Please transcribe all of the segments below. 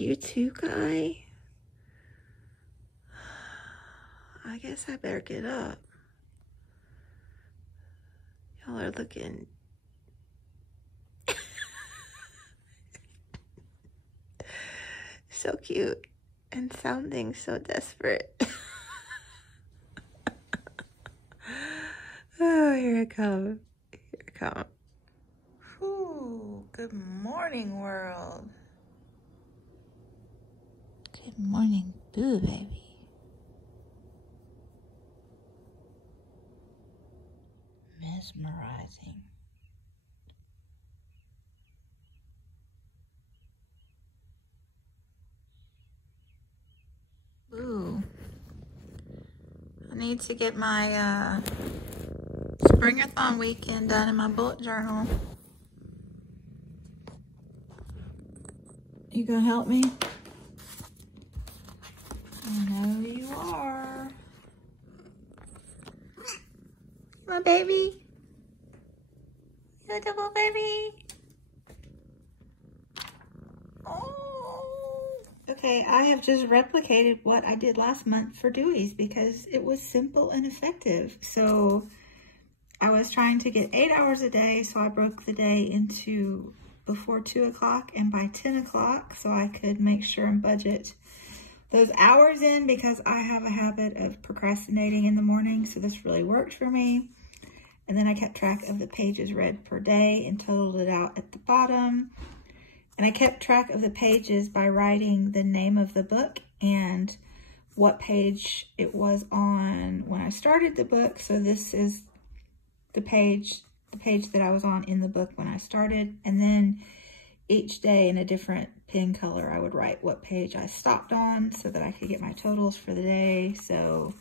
You too, Guy? I guess I better get up. Y'all are looking so cute and sounding so desperate. Oh, here it comes. Here it comes. Ooh, good morning, world. Good morning, boo baby. Mesmerizing. Ooh. I need to get my Springathon weekend done in my bullet journal. You gonna help me? I know you are. My baby. Beautiful baby. Oh. Okay, I have just replicated what I did last month for Dewey's because it was simple and effective. So I was trying to get 8 hours a day, so I broke the day into before 2 o'clock and by 10 o'clock so I could make sure and budget those hours in because I have a habit of procrastinating in the morning, so this really worked for me. And then I kept track of the pages read per day and totaled it out at the bottom. And I kept track of the pages by writing the name of the book and what page it was on when I started the book. So this is the page that I was on in the book when I started. And then each day in a different pen color, I would write what page I stopped on so that I could get my totals for the day. So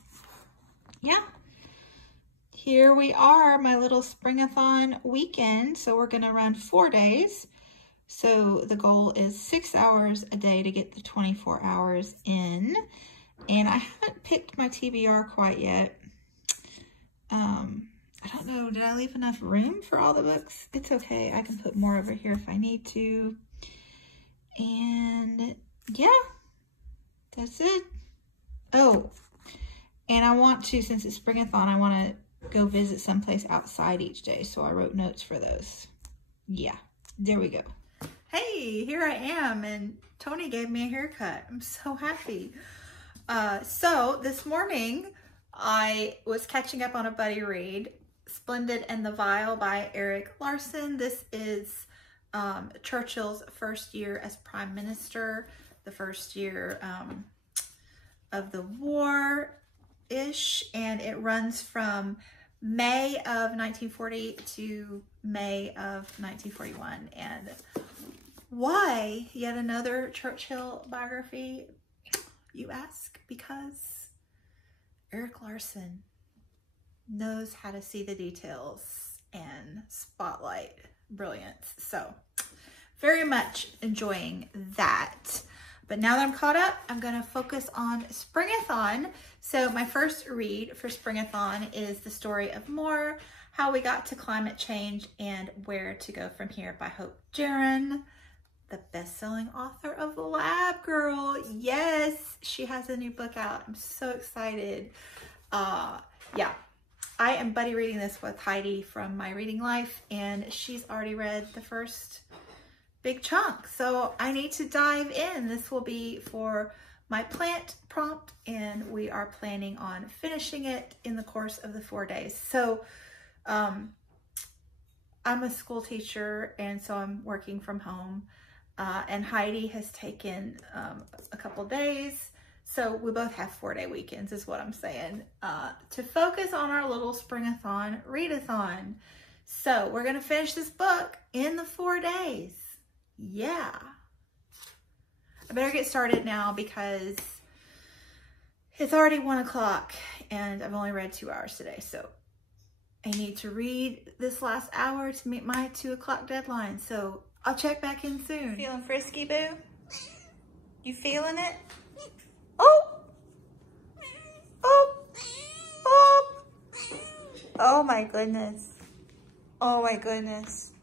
yeah, here we are, my little Springathon weekend. So we're gonna run 4 days. So the goal is 6 hours a day to get the 24 hours in. And I haven't picked my TBR quite yet. I don't know, did I leave enough room for all the books? It's okay, I can put more over here if I need to. And yeah, that's it. Oh, and I want to, since it's Springathon, I want to go visit someplace outside each day. So I wrote notes for those. Yeah, there we go. Hey, here I am, and Tony gave me a haircut. I'm so happy. So this morning, I was catching up on a buddy read, Splendid and the Vile by Erik Larson. This is Churchill's first year as Prime Minister, the first year of the war-ish, and it runs from May of 1940 to May of 1941. And why yet another Churchill biography, you ask? Because Erik Larson knows how to see the details and spotlight brilliance. So very much enjoying that. But now that I'm caught up, I'm gonna focus on Springathon. So my first read for Springathon is The Story of More, How We Got to Climate Change and Where to Go From Here by Hope Jaron, the best-selling author of Lab Girl. Yes, she has a new book out. I'm so excited. Yeah, I am buddy reading this with Heidi from My Reading Life, and she's already read the first big chunk. So I need to dive in. This will be for my plant prompt, and we are planning on finishing it in the course of the 4 days. So I'm a school teacher, and so I'm working from home. And Heidi has taken a couple days. So we both have 4-day weekends is what I'm saying, to focus on our little Springathon readathon. So we're gonna finish this book in the 4 days. Yeah. I better get started now because it's already 1 o'clock and I've only read 2 hours today. So I need to read this last hour to meet my 2 o'clock deadline. So I'll check back in soon. Feeling frisky, boo? You feeling it? Oh! Oh! Oh! Oh my goodness. Oh my goodness.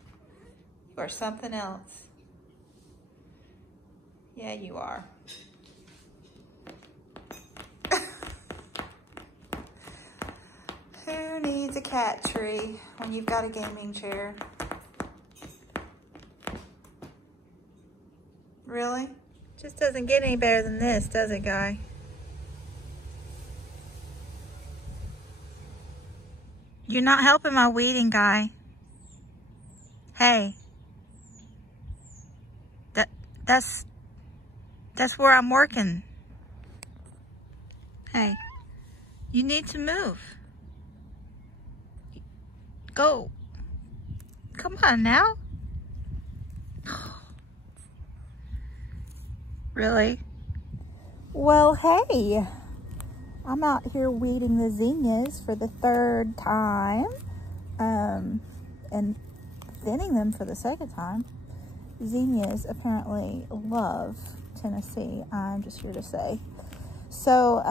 You are something else. Yeah, you are. Who needs a cat tree when you've got a gaming chair? Really? Just doesn't get any better than this, does it, Guy? You're not helping my weeding, Guy. Hey. That's where I'm working. Hey. You need to move. Go. Come on now. Really? Well, hey. I'm out here weeding the zinnias for the 3rd time. And thinning them for the 2nd time. Zinnias apparently love Tennessee, I'm just here to say. So,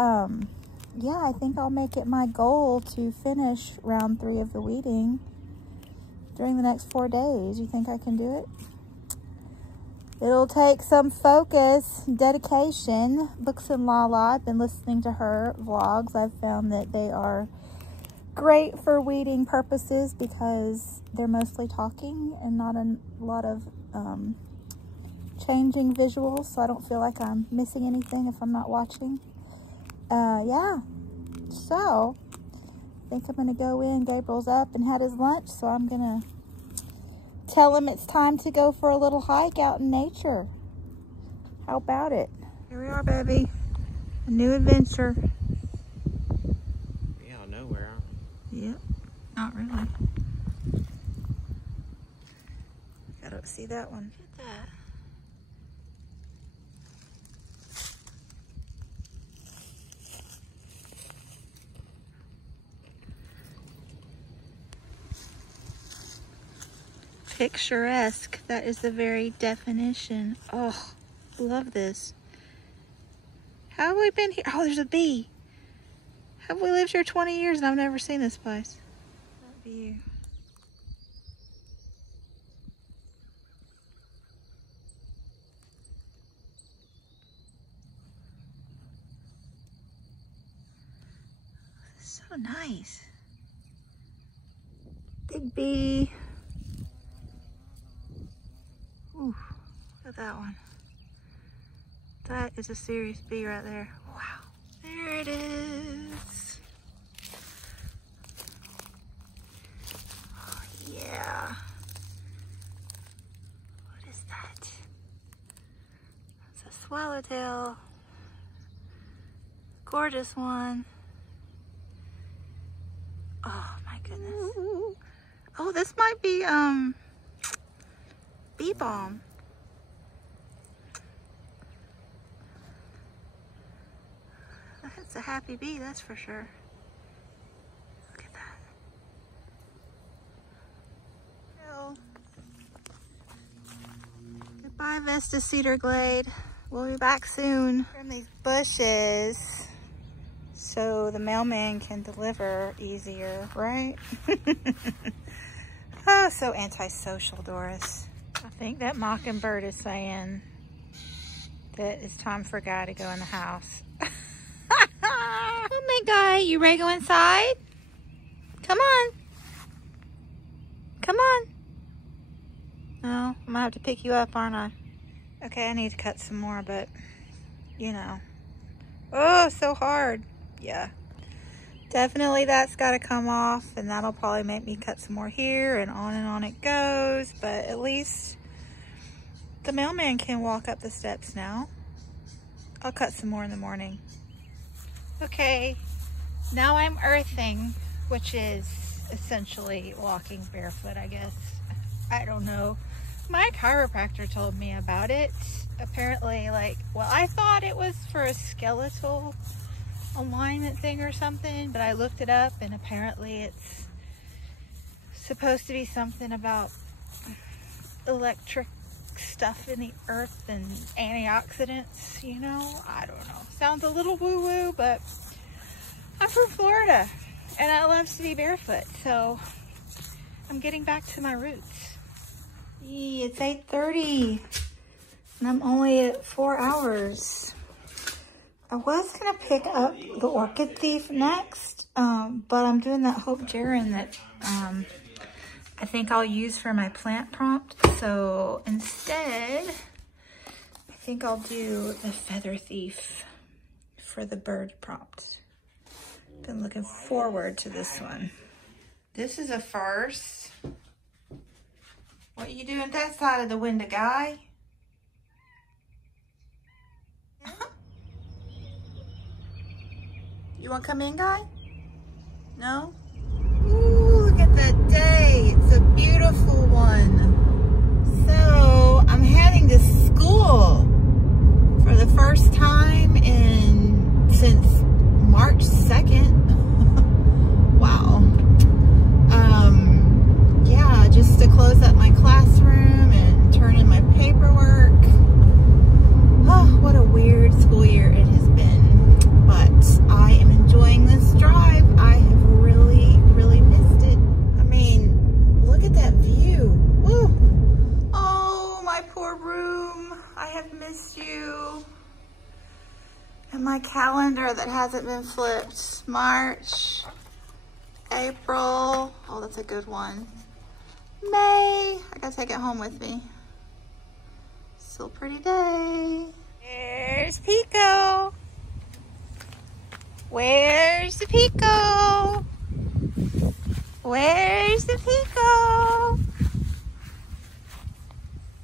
yeah, I think I'll make it my goal to finish round 3 of the weeding during the next 4 days. You think I can do it? It'll take some focus, dedication. Books and Lala, I've been listening to her vlogs. I've found that they are great for weeding purposes because they're mostly talking and not a lot of changing visuals, so I don't feel like I'm missing anything if I'm not watching. Yeah, so I think I'm gonna go in. Gabriel's up and had his lunch, so I'm gonna tell him it's time to go for a little hike out in nature. How about it? Here we are, baby. A new adventure. Yeah, out of nowhere, aren't we? Yep, not really. Gotta see that one. Look at that. Picturesque. That is the very definition. Oh, love this. How have we been here? Oh, there's a bee. Have we lived here 20 years and I've never seen this place? That view. So nice. Big bee. Ooh, look at that one. That is a serious bee right there. Wow. There it is. Oh, yeah. What is that? That's a swallowtail. Gorgeous one. Oh my goodness. Oh, this might be bee balm. That's a happy bee, that's for sure. Look at that. Well, goodbye, Vesta Cedar Glade. We'll be back soon. From these bushes so the mailman can deliver easier, right? Oh, so antisocial, Doris. I think that mockingbird is saying that it's time for Guy to go in the house. Oh my Guy, you ready to go inside? Come on. Come on. Oh, I'm gonna have to pick you up, aren't I? Okay, I need to cut some more, but you know. Oh, so hard. Yeah. Definitely that's got to come off, and that'll probably make me cut some more here, and on it goes. But at least the mailman can walk up the steps now. I'll cut some more in the morning. Okay, now I'm earthing, which is essentially walking barefoot, I guess. I don't know. My chiropractor told me about it. Apparently, like, well, I thought it was for a skeletal alignment thing or something, but I looked it up and apparently it's supposed to be something about electric stuff in the earth and antioxidants, you know. I don't know, sounds a little woo-woo, but I'm from Florida and I love to be barefoot, so I'm getting back to my roots. It's 8:30. And I'm only at 4 hours. I was gonna pick up the Orchid Thief next, but I'm doing that Hope Jaron that I think I'll use for my plant prompt. So instead, I think I'll do the Feather Thief for the bird prompt. Been looking forward to this one. This is a first. What you doing that side of the window, guy? You want to come in, guy? No? Ooh, look at that day. It's a beautiful one. So, I'm heading to school for the first time since March 2nd. Wow. Yeah, just to close up my classroom and turn in my paperwork. Oh, what a weird school year it has been. But I am enjoying this drive. I have really, really missed it. I mean, look at that view. Woo. Oh, my poor room. I have missed you. And my calendar that hasn't been flipped. March, April. Oh, that's a good one. May. I gotta take it home with me. Still a pretty day. There's Pico. Where's the Pico? Where's the Pico?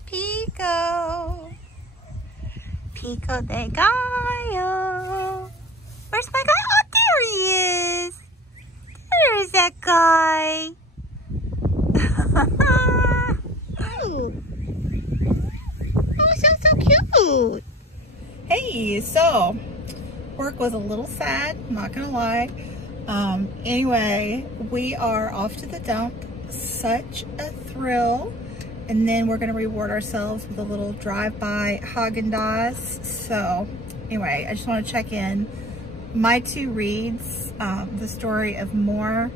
Pico. Pico de Gallo. Where's my guy? Oh, there he is. There is that guy. Oh, so cute. Hey, so work was a little sad, not gonna lie. Anyway, we are off to the dump. Such a thrill. And then we're gonna reward ourselves with a little drive-by Haagen-Dazs. So anyway, I just want to check in. My two reads, the story of more,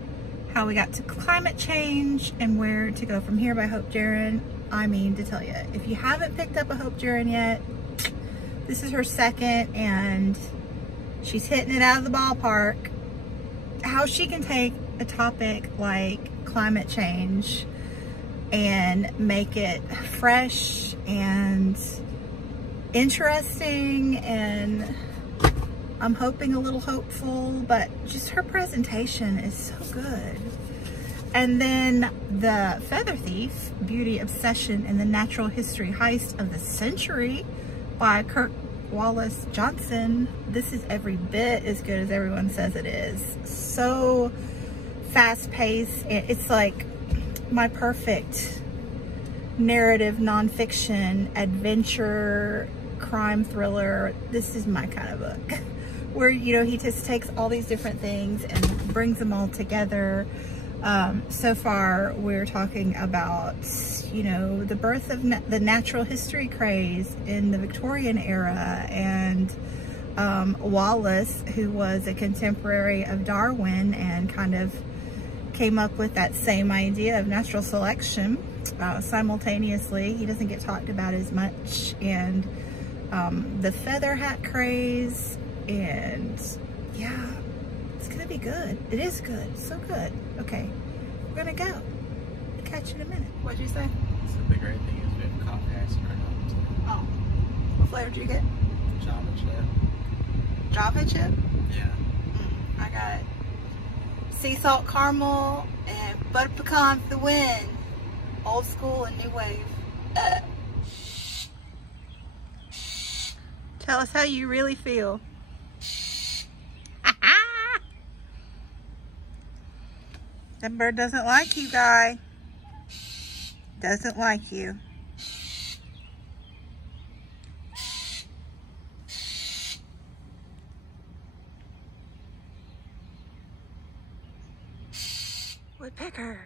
how we got to climate change and where to go from here by Hope Jaron. I mean to tell you, if you haven't picked up a Hope Jaron yet, this is her second and she's hitting it out of the ballpark. How she can take a topic like climate change and make it fresh and interesting, and I'm hoping a little hopeful, but just her presentation is so good. And then the Feather Thief, Beauty, Obsession, and the Natural History Heist of the Century by Kurt Wallace Johnson. This is every bit as good as everyone says it is. So fast-paced. It's like my perfect narrative nonfiction adventure crime thriller. This is my kind of book where, you know, he just takes all these different things and brings them all together. So far we're talking about, you know, the birth of the natural history craze in the Victorian era, and Wallace, who was a contemporary of Darwin and kind of came up with that same idea of natural selection simultaneously. He doesn't get talked about as much. And the feather hat craze, and yeah, it's gonna be good. It is good, so good. Okay, we're gonna go. Catch you in a minute. What'd you say? So the great thing is we have coffee ice cream. Oh, what flavor did you get? Java chip. Java chip? Yeah. I got sea salt caramel and butter pecan for the win. Old school and new wave. Tell us how you really feel. That bird doesn't like you, guy. Doesn't like you. Woodpecker.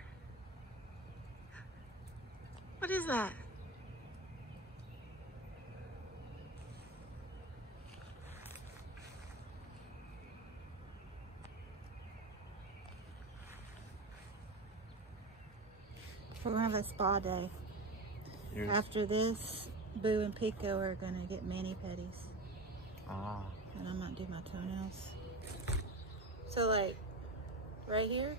What is that? We're gonna have a spa day. After this, Boo and Pico are gonna get mani-pedis. Ah. And I'm gonna do my toenails. So like, right here?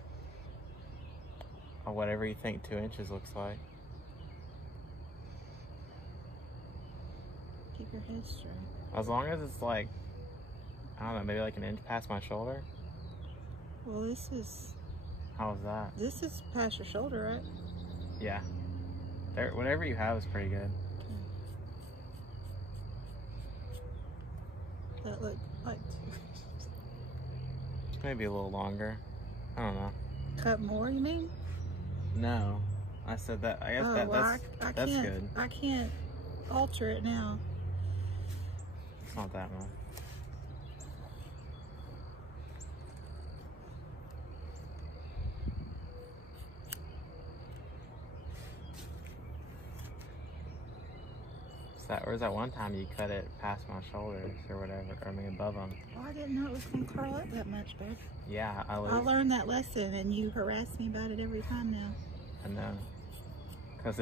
Or whatever you think 2 inches looks like. Keep your head straight. As long as it's like, I don't know, maybe like an inch past my shoulder. Well, this is past your shoulder, right? Yeah. There, whatever you have is pretty good. That looked like Maybe a little longer. I don't know. cut more, you mean? No. I said that. I guess that's good. I can't alter it now. It's not that much. Or is that one time you cut it past my shoulders or whatever, or I mean above them? Oh, I didn't know it was gonna curl up that much, babe. Yeah, I learned that lesson, and you harass me about it every time now. I know, cause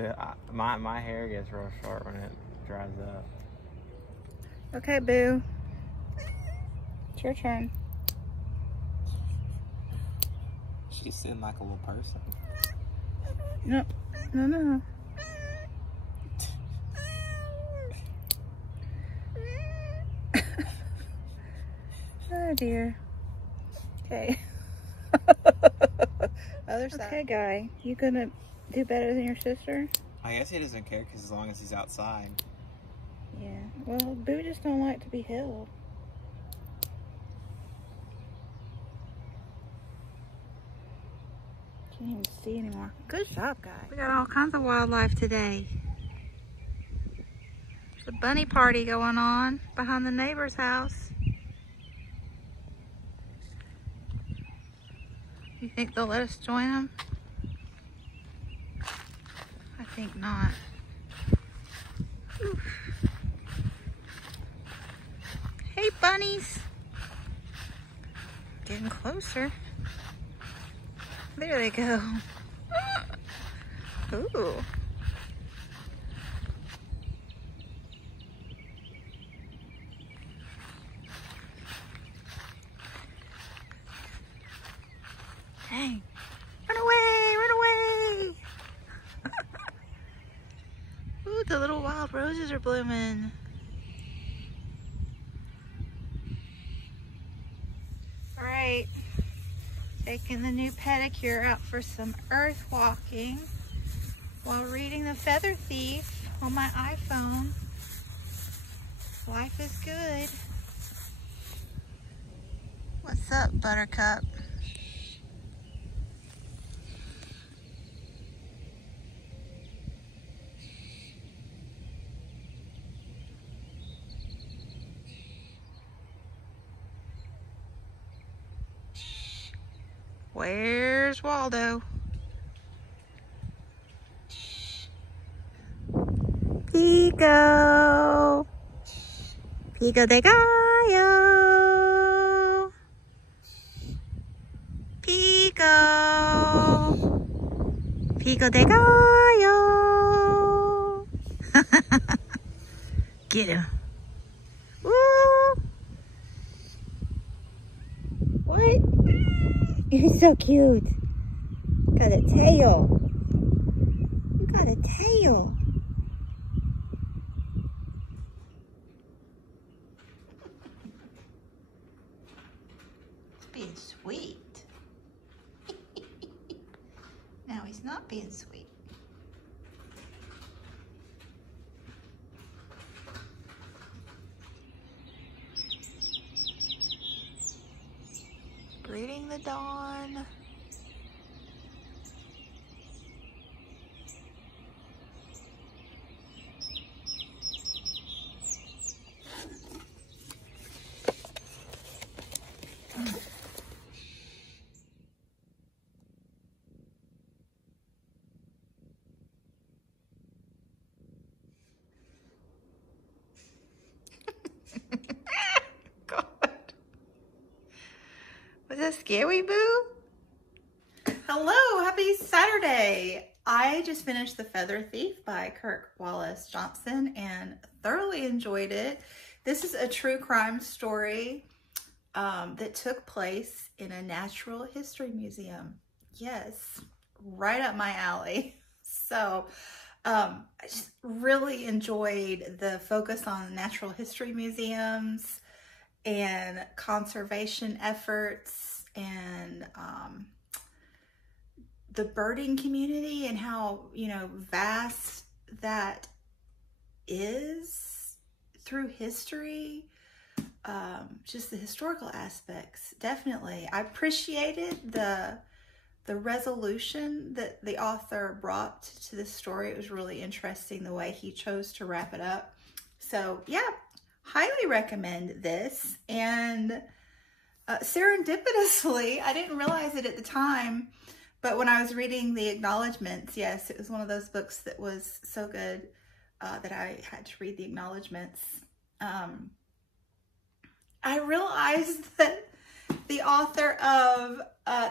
my hair gets real short when it dries up. Okay, Boo. It's your turn. She's sitting like a little person. No, no, no. Oh dear. Okay. Other side. Okay, guy. You gonna do better than your sister? I guess he doesn't care because as long as he's outside. Yeah. Well, Boo just don't like to be held. Can't even see anymore. Good job, guy. We got all kinds of wildlife today. There's a bunny party going on behind the neighbor's house. You think they'll let us join them? I think not. Oof. Hey, bunnies. Getting closer. There they go. Ooh. Dang. Run away, run away. Ooh, the little wild roses are blooming. All right. Taking the new pedicure out for some earth walking while reading The Feather Thief on my iPhone. Life is good. What's up, Buttercup? Where's Waldo? Pico! Pico de gallo! Pico! Pico de gallo! Get him. Woo! What? You're so cute. Got a tail. You got a tail. He's being sweet. Now he's not being sweet. Greeting the dawn. Was that scary, Boo? Hello, happy Saturday. I just finished The Feather Thief by Kirk Wallace Johnson and thoroughly enjoyed it. This is a true crime story that took place in a natural history museum. Yes, right up my alley. So I just really enjoyed the focus on natural history museums and conservation efforts and the birding community and how, you know, vast that is through history. Just the historical aspects, definitely. I appreciated the resolution that the author brought to this story. It was really interesting the way he chose to wrap it up. So yeah, highly recommend this. And serendipitously, I didn't realize it at the time, but when I was reading the acknowledgments, yes, it was one of those books that was so good that I had to read the acknowledgments. I realized that the author of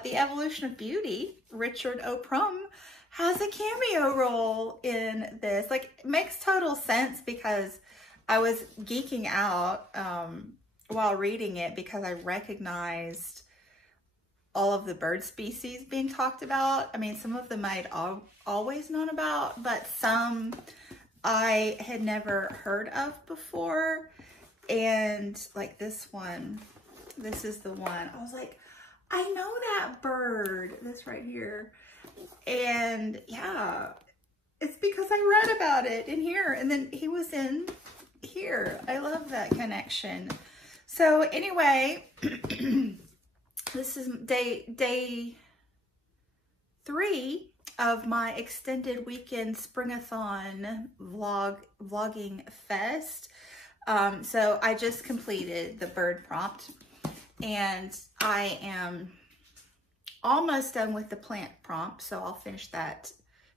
The Evolution of Beauty, Richard O. Prum, has a cameo role in this. Like, it makes total sense because I was geeking out while reading it because I recognized all of the bird species being talked about. I mean, some of them I'd always known about, but some I had never heard of before. And like this one, this is the one. I was like, I know that bird, this right here. And yeah, it's because I read about it in here. And then he was in here. I love that connection. So anyway, this is day 3 of my extended weekend Springathon vlogging fest. So I just completed the bird prompt and I am almost done with the plant prompt. So I'll finish that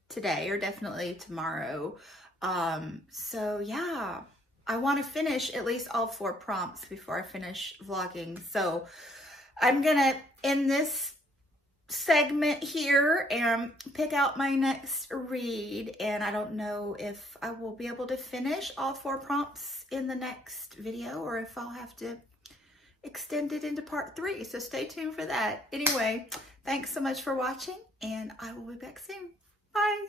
today or definitely tomorrow. So yeah, I want to finish at least all 4 prompts before I finish vlogging. So I'm gonna end this segment here and pick out my next read, and I don't know if I will be able to finish all 4 prompts in the next video or if I'll have to extend it into part 3, so stay tuned for that. Anyway, thanks so much for watching and I will be back soon. Bye.